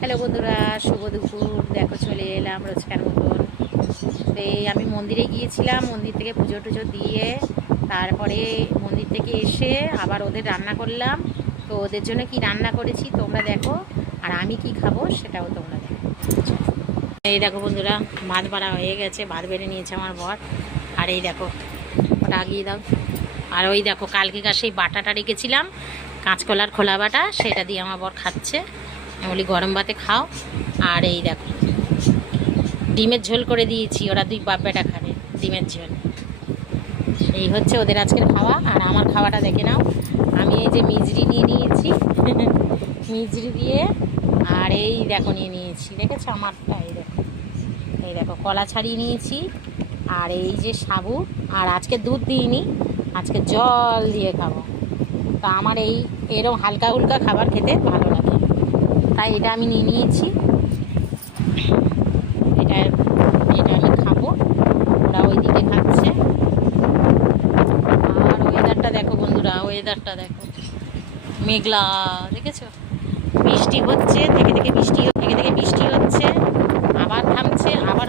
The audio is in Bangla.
হ্যালো বন্ধুরা, শুভ দুপুর। দেখো চলে এলাম রোজকার মতন। তো এই আমি মন্দিরে গিয়েছিলাম, মন্দির থেকে পুজো টুজো দিয়ে তারপরে মন্দির থেকে এসে আবার ওদের রান্না করলাম। তো ওদের জন্য কি রান্না করেছি তোমরা দেখো, আর আমি কি খাবো সেটাও তোমরা দেখো। এই দেখো বন্ধুরা, ভাত বাড়া হয়ে গেছে, ভাত বেড়ে নিয়েছে আমার বর। আর এই দেখো, ওটা আগিয়ে দাও। আর ওই দেখো কালকেকার সেই বাটাটা রেখেছিলাম, কাঁচকলার খোলা বাটা, সেটা দিয়ে আমার বর খাচ্ছে। আমি বলি গরম ভাতে খাও। আর এই দেখো ডিমের ঝোল করে দিয়েছি, ওরা দুই বাপ বেটা খাবে ডিমের ঝোল। এই হচ্ছে ওদের আজকের খাওয়া। আর আমার খাওয়াটা দেখে নাও, আমি এই যে মিজরি নিয়ে নিয়েছি মিজরি দিয়ে। আর এই দেখো নিয়ে নিয়েছি, দেখেছো আমারটা, এই দেখো কলা ছাড়িয়ে নিয়েছি। আর এই যে সাবু, আর আজকে দুধ দিইনি, আজকে জল দিয়ে খাবো। তো আমার এরকম হালকা হুলকা খাবার খেতে ভালো লাগে, তাই এটা আমি নিয়ে নিয়েছি। এটা এটা আমি খাবো, ওরা ওইদিকে খাচ্ছে। আর ওয়েদারটা দেখো বন্ধুরা, ওয়েদারটা দেখো, মেঘলা, দেখেছো? বৃষ্টি হচ্ছে, থেকে থেকে বৃষ্টি হচ্ছে, আবার থামছে, আবার